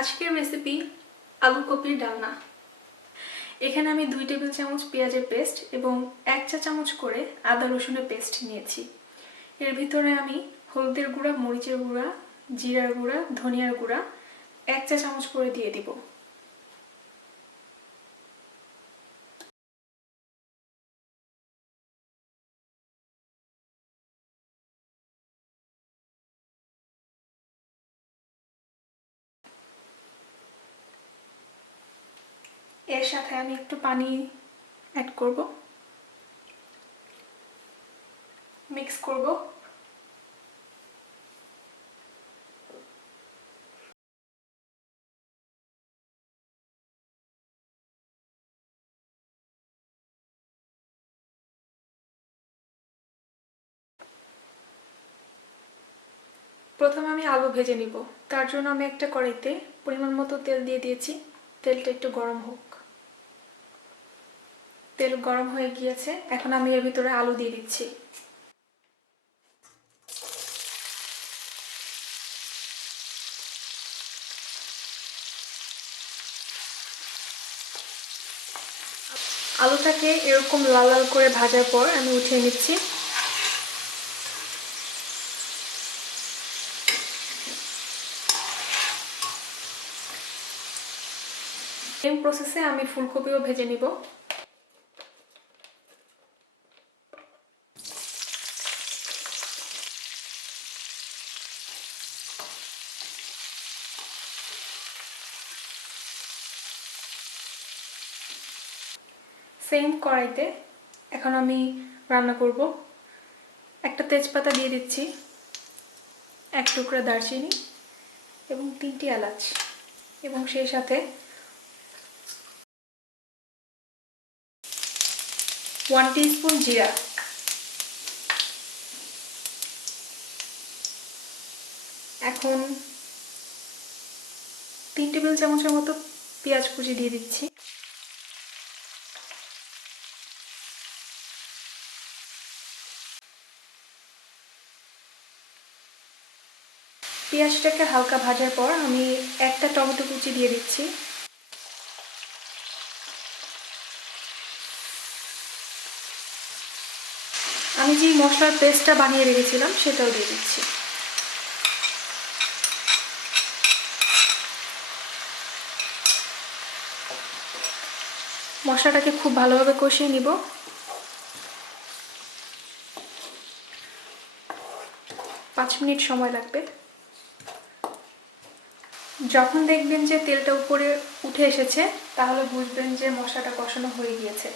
আজকের রেসিপি আলু কপির ডালনা। এখানে আমি দুই টেবিল চামচ পেঁয়াজের পেস্ট এবং এক চা চামচ করে আদা রসুনের পেস্ট নিয়েছি। এর ভিতরে আমি হলদের গুঁড়া, মরিচের গুঁড়া, জিরার গুঁড়া, ধনিয়ার গুঁড়া এক চা চামচ করে দিয়ে দিব। এর সাথে আমি একটু পানি অ্যাড করব। মিক্স করব। প্রথমে আমি আলু ভেজে নিব। তার জন্য আমি একটা কড়াইতে পরিমাণ মতো তেল দিয়ে দিয়েছি। তেলটা একটু গরম হোক। তেল গরম হয়ে গিয়েছে। এখন আমি এর ভিতরে আলু দিয়ে দিচ্ছি। আলুটাকে এরকম লাল লাল করে ভাজার পর আমি উঠিয়ে নিচ্ছি। সেম প্রসেসে আমি ফুলকপিও ভেজে নিব। সেম কড়াইতে এখন আমি রান্না করব। একটা তেজপাতা দিয়ে দিচ্ছি, এক টুকরা দারচিনি এবং তিনটি এলাচ এবং সেই সাথে ওয়ান টিস্পুন জিরা। এখন তিন টেবিল চামচের মতো পেঁয়াজ কুচি দিয়ে দিচ্ছি। পেঁয়াজটাকে হালকা ভাজার পর আমি একটা টমেটো কুচি দিয়ে দিচ্ছি। আমি যে মশলার পেস্টটা বানিয়ে রেখেছিলাম সেটাও দিয়ে দিচ্ছি। মশলাটাকে খুব ভালোভাবে কষিয়ে নিব। পাঁচ মিনিট সময় লাগবে। যখন দেখবেন যে তেলটা উপরে উঠে এসেছে, তাহলে বুঝবেন যে মশলাটা কষানো হয়ে গিয়েছে।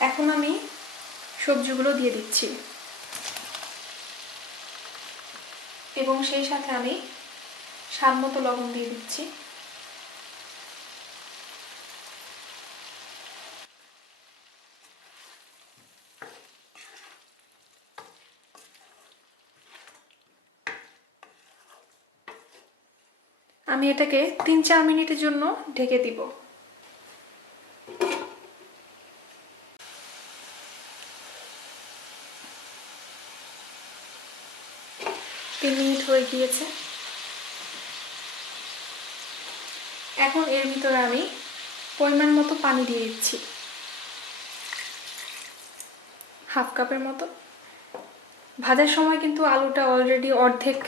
এখন আমি সবজিগুলো দিয়ে দিচ্ছি। এবং সেই সাথে আমি স্বাদ মতো লবণ দিয়ে দিচ্ছি। আমি এটাকে তিন চার মিনিটের জন্য ঢেকে দিব। তিন মিনিট হয়ে গিয়েছে। এখন এর ভিতরে আমি পরিমাণ মতো পানি দিয়ে দিচ্ছি। হাফ কাপের মতো। ভাজার সময় কিন্তু আলুটা অলরেডি অর্ধেক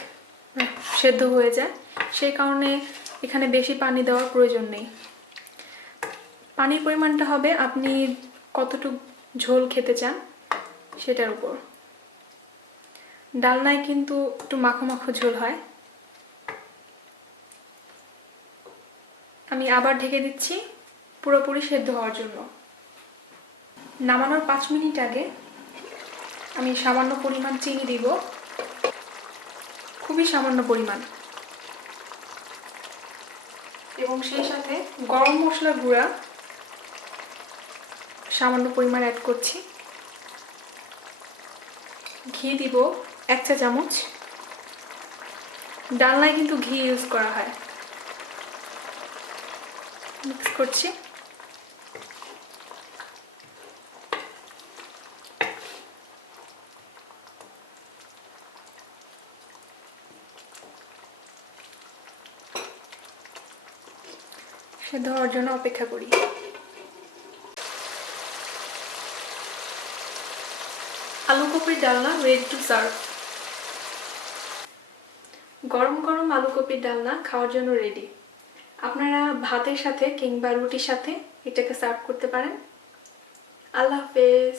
সেদ্ধ হয়ে যায়। সেই কারণে এখানে বেশি পানি দেওয়ার প্রয়োজন নেই। পানির পরিমাণটা হবে আপনি কতটুকু ঝোল খেতে চান সেটার উপর। ডালনায় কিন্তু একটু মাখো মাখো ঝোল হয়। আমি আবার ঢেকে দিচ্ছি পুরোপুরি সেদ্ধ হওয়ার জন্য। নামানোর পাঁচ মিনিট আগে আমি সামান্য পরিমাণ চিনি দিব। খুবই সামান্য পরিমাণ। এবং সেই সাথে গরম মশলা গুঁড়া সামান্য পরিমাণ অ্যাড করছি। ঘি দিব এক চা চামচ। ডালনায় কিন্তু ঘি ইউজ করা হয়। মিক্স করছি। সেদ্ধ হওয়ার জন্য অপেক্ষা করি। আলু কপির ডালনা রেডি টু সার্ভ গরম গরম আলু কপির ডালনা খাওয়ার জন্য রেডি আপনারা ভাতের সাথে কিংবা রুটির সাথে এটাকে সার্ভ করতে পারেন। আল্লাহ হাফেজ।